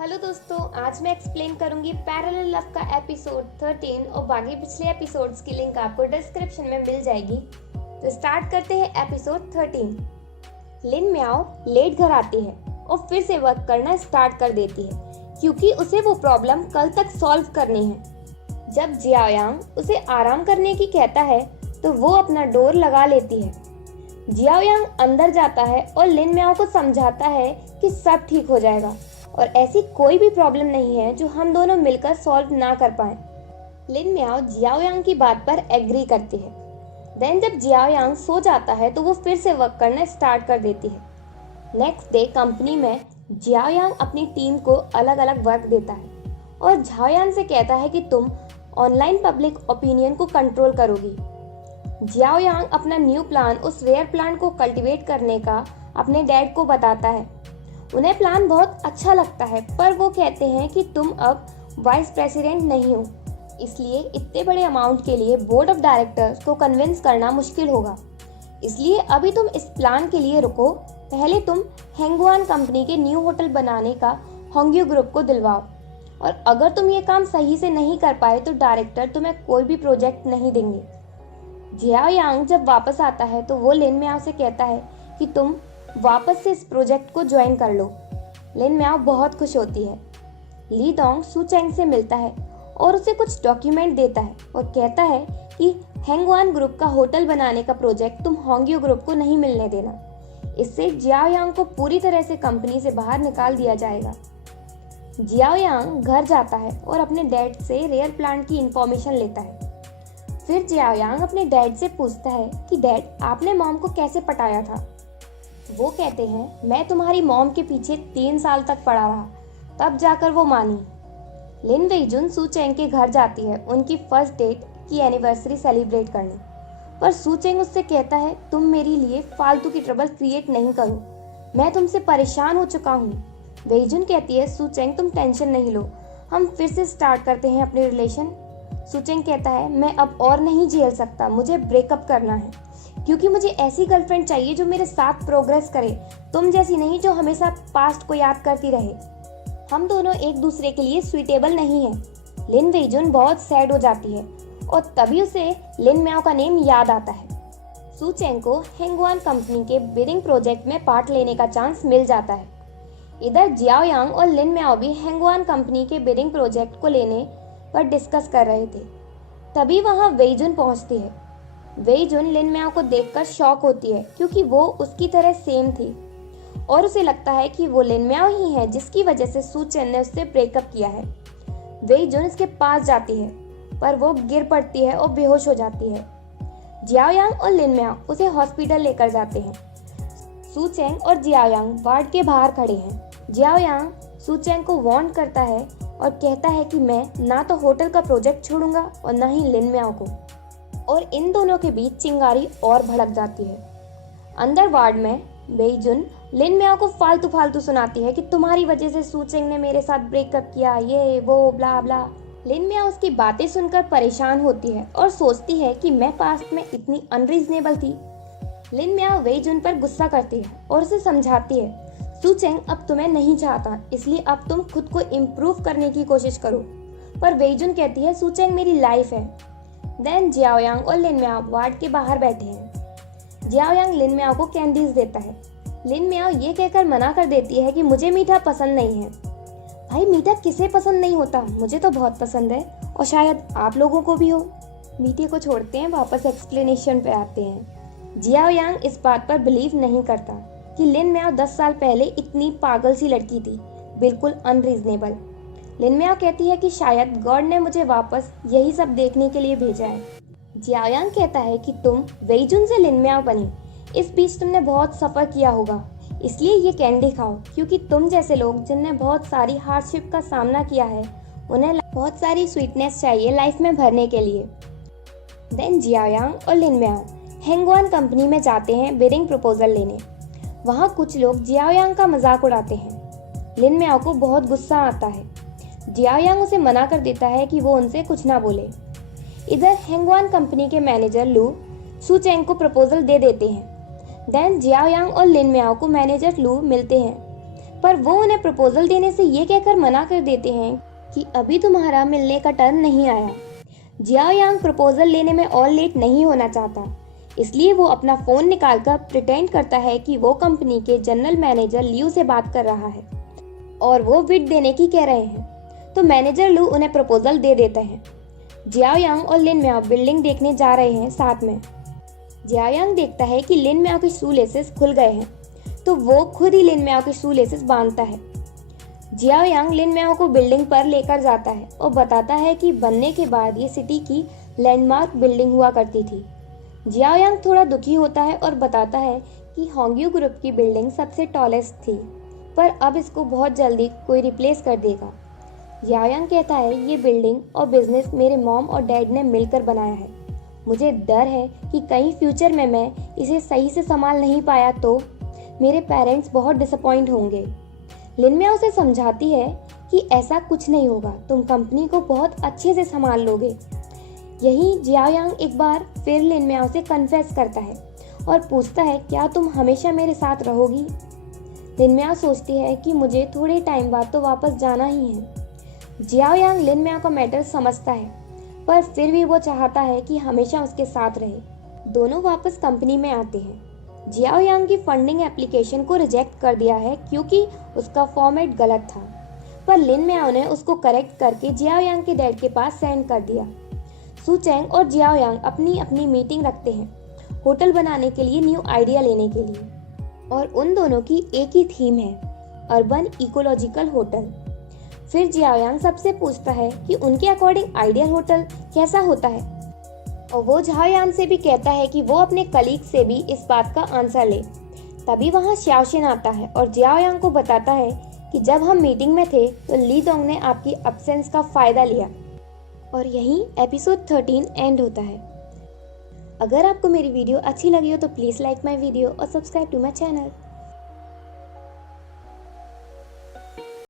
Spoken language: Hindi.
हेलो दोस्तों, आज मैं एक्सप्लेन करूंगी पैरेलल लव का एपिसोड 13 और बाकी पिछले एपिसोड्स की लिंक आपको डिस्क्रिप्शन में मिल जाएगी। तो स्टार्ट करते हैं एपिसोड 13। लिन म्याओ लेट घर आती है और फिर से वर्क करना स्टार्ट कर देती है क्योंकि उसे वो प्रॉब्लम कल तक सॉल्व करनी है। जब जियाओयांग उसे आराम करने की कहता है तो वो अपना डोर लगा लेती है। जियाओयांग अंदर जाता है और लिन म्याओ को समझाता है कि सब ठीक हो जाएगा और ऐसी कोई भी प्रॉब्लम नहीं है जो हम दोनों मिलकर सॉल्व ना कर पाए। लिन म्याओ जियाओयांग की बात पर एग्री करती है। देन जब जियाओयांग सो जाता है तो वो फिर से वर्क करना स्टार्ट कर देती है। नेक्स्ट डे कंपनी में जियाओयांग अपनी टीम को अलग अलग वर्क देता है और झाओयान से कहता है कि तुम ऑनलाइन पब्लिक ओपिनियन को कंट्रोल करोगी। जियाओयांग अपना न्यू प्लान उस रेयर प्लांट को कल्टीवेट करने का अपने डैड को बताता है। उन्हें प्लान बहुत अच्छा लगता है पर वो कहते हैं कि तुम अब वाइस प्रेसिडेंट नहीं हो, इसलिए इतने बड़े अमाउंट के लिए बोर्ड ऑफ डायरेक्टर्स को कन्विंस करना मुश्किल होगा। इसलिए अभी तुम इस प्लान के लिए रुको, पहले तुम हैंगवान कंपनी के न्यू होटल बनाने का होंग्यू ग्रुप को दिलवाओ और अगर तुम ये काम सही से नहीं कर पाए तो डायरेक्टर तुम्हें कोई भी प्रोजेक्ट नहीं देंगे। जियाओयांग जब वापस आता है तो वो लिन म्याओ से कहता है कि तुम वापस से इस प्रोजेक्ट को ज्वाइन कर लो। लिन म्याओ बहुत खुश होती है। ली डोंग सू चेंग से मिलता है और उसे कुछ डॉक्यूमेंट देता है और कहता है कि हैंगवान ग्रुप का होटल बनाने का प्रोजेक्ट तुम होंग्यू ग्रुप को नहीं मिलने देना, इससे जियाओयांग को पूरी तरह से कंपनी से बाहर निकाल दिया जाएगा। जियाओयांग घर जाता है और अपने डैड से रेयर प्लांट की इंफॉर्मेशन लेता है। फिर जियाओयांग अपने डैड से पूछता है कि डैड, आपने मॉम को कैसे पटाया था? वो कहते हैं, मैं तुम्हारी मॉम के पीछे 3 साल तक पड़ा रहा, तब जाकर वो मानी। लिन वेइजुन सू चेंग के घर जाती है उनकी फर्स्ट डेट की एनिवर्सरी सेलिब्रेट करने, पर सू चेंग उससे कहता है, तुम मेरे लिए फालतू की ट्रबल क्रिएट नहीं करो, मैं तुमसे परेशान हो चुका हूँ। वेइजुन कहती है, सू चेंग तुम टेंशन नहीं लो, हम फिर से स्टार्ट करते हैं अपने रिलेशन। सू चेंग कहता है, मैं अब और नहीं झेल सकता, मुझे ब्रेकअप करना है क्योंकि मुझे ऐसी गर्लफ्रेंड चाहिए जो मेरे साथ प्रोग्रेस करे, तुम जैसी नहीं जो हमेशा पास्ट को याद करती रहे। हम दोनों एक दूसरे के लिए सुइटेबल नहीं हैं। लिन वेइजुन बहुत सैड हो जाती है और तभी उसे लिन म्याओ का नेम याद आता है। सू चेंग को हैंगवान कंपनी के बिडिंग प्रोजेक्ट में पार्ट लेने का चांस मिल जाता है। इधर जियाओयांग और लिन म्याओ भी हैंगवान कंपनी के बिडिंग प्रोजेक्ट को लेने पर डिस्कस कर रहे थे। तभी वहां वेइजुन पहुंचती है। वेइजुन लिन म्याओ को देखकर शॉक होती है क्योंकि वो उसकी तरह सेम थी और उसे लगता है कि वो लिन म्याओ ही है जिसकी वजह से सू चेंग ने उससे ब्रेकअप किया है। वेइजुन इसके पास जाती है पर वो गिर पड़ती है और बेहोश हो जाती है। जियाओयांग और लिन म्याओ उसे हॉस्पिटल लेकर जाते हैं। सू चेंग और जियाओयांग वार्ड के बाहर खड़े हैं। जियाओयांग सू चेंग को वार्न करता है और कहता है कि मैं ना तो होटल का प्रोजेक्ट छोड़ूंगा और ना ही लिन म्याओ को, और इन दोनों के बीच चिंगारी और भड़क जाती है। अंदर वार्ड में वेइजुन लिन म्याओ को फालतू फालतू सुनाती है कि तुम्हारी वजह से सू चेंग ने मेरे साथ ब्रेकअप किया, ये वो ब्ला ब्ला। लिन म्याओ उसकी बातें सुनकर परेशान होती है और सोचती है कि मैं पास्ट में इतनी अनरीजनेबल थी। लिन म्याओ वेइजुन पर गुस्सा करती है और उसे समझाती है, सू चेंग अब तुम्हें नहीं चाहता, इसलिए अब तुम खुद को इम्प्रूव करने की कोशिश करो। पर वेइजुन कहती है, सू चेंग मेरी लाइफ है। देन जियाओयांग और लिन म्याओ वार्ड के बाहर बैठे हैं। जियाओयांग लिन म्याओ को कैंडीज देता है। लिन म्याओ ये कहकर मना कर देती है कि मुझे मीठा पसंद नहीं है। भाई, मीठा किसे पसंद नहीं होता, मुझे तो बहुत पसंद है और शायद आप लोगों को भी हो। मीठे को छोड़ते हैं, वापस एक्सप्लेनेशन पे आते हैं। जियाओयांग इस बात पर बिलीव नहीं करता कि लिन म्याओ 10 साल पहले इतनी पागल सी लड़की थी, बिल्कुल अनरीजनेबल। लिन म्याओ कहती है कि शायद गॉड ने मुझे वापस यही सब देखने के लिए भेजा है। जियाओयांग कहता है कि तुम वेइजुन से लिन म्याओ बनी, इस बीच तुमने बहुत सफ़र किया होगा, इसलिए ये कैंडी खाओ क्योंकि तुम जैसे लोग जिनने बहुत सारी हार्डशिप का सामना किया है उन्हें बहुत सारी स्वीटनेस चाहिए लाइफ में भरने के लिए। देन जियाओयांग और लिन म्याओ हैंगवान कंपनी में जाते हैं बिडिंग प्रपोजल लेने। वहाँ कुछ लोग जियाओयांग का मजाक उड़ाते हैं। लिन म्याओ को बहुत गुस्सा आता है। जियाओयांग उसे मना कर देता है कि वो उनसे कुछ ना बोले। इधर हैंगवान कंपनी के मैनेजर लू सू चेंग को प्रपोजल दे देते हैं। देन जियाओयांग और लिन म्याओ को मैनेजर लू मिलते हैं। पर वो उन्हें प्रपोजल देने से ये कहकर मना कर देते हैं कि अभी तुम्हारा मिलने का टर्न नहीं आया। जियाओ यांग प्रपोजल लेने में और लेट नहीं होना चाहता, इसलिए वो अपना फोन निकालकर प्रिटेंड करता है कि वो कंपनी के जनरल मैनेजर लियू से बात कर रहा है और वो बिड देने की कह रहे हैं। तो मैनेजर लू उन्हें प्रपोजल दे देते हैं। जियाओ यांग और लिन म्याओ बिल्डिंग देखने जा रहे हैं साथ में। जियाओ यांग देखता है कि लिन म्याओ के शू लेसेस खुल गए हैं, तो वो खुद ही लिन म्याओ के शू लेसेस बांधता है। जियाओ यांग लिन म्याओ को बिल्डिंग पर लेकर जाता है और बताता है कि बनने के बाद ये सिटी की लैंडमार्क बिल्डिंग हुआ करती थी। जियाओ यांग थोड़ा दुखी होता है और बताता है कि होंग्यू ग्रुप की बिल्डिंग सबसे टॉलेस्ट थी, पर अब इसको बहुत जल्दी कोई रिप्लेस कर देगा। जियाओ यांग कहता है ये बिल्डिंग और बिजनेस मेरे मॉम और डैड ने मिलकर बनाया है। मुझे डर है कि कहीं फ्यूचर में मैं इसे सही से संभाल नहीं पाया तो मेरे पेरेंट्स बहुत डिसअपॉइंट होंगे। लिन म्याओ उसे समझाती है कि ऐसा कुछ नहीं होगा, तुम कंपनी को बहुत अच्छे से संभाल लोगे। यही जियाओ यांग एक बार फिर लिन म्याओ से कन्फेस करता है और पूछता है क्या तुम हमेशा मेरे साथ रहोगी। लिन म्याओ सोचती है कि मुझे थोड़े टाइम बाद तो वापस जाना ही है। जियाओ यांग लिन म्याओ का मैटर समझता है, पर फिर भी वो चाहता है कि हमेशा उसके साथ रहे। दोनों वापस कंपनी में आते हैं। जियाओ यांग की फंडिंग एप्लीकेशन को रिजेक्ट कर दिया है क्योंकि उसका फॉर्मेट गलत था, पर लिन म्याओ ने उसको करेक्ट करके जियाओ यांग के डैड के पास सेंड कर दिया। सू चैंग और जियाओ यांग अपनी अपनी मीटिंग रखते हैं होटल बनाने के लिए न्यू आइडिया लेने के लिए, और उन दोनों की एक ही थीम है, अर्बन इकोलॉजिकल होटल। फिर जियाओ यांग सबसे पूछता है कि उनके अकॉर्डिंग आइडियल होटल कैसा होता है, और वो जियाओ यांग से भी कहता है कि वो अपने कलीग से भी इस बात का आंसर ले। तभी वहाँ xiaoxian आता है और जियाओ यांग को बताता है कि जब हम मीटिंग में थे तो ली दोंग ने आपकी एब्सेंस का फायदा लिया। और यहीं एपिसोड 13 एंड होता है। अगर आपको मेरी वीडियो अच्छी लगी हो तो प्लीज़ लाइक माई वीडियो और सब्सक्राइब टू माई चैनल।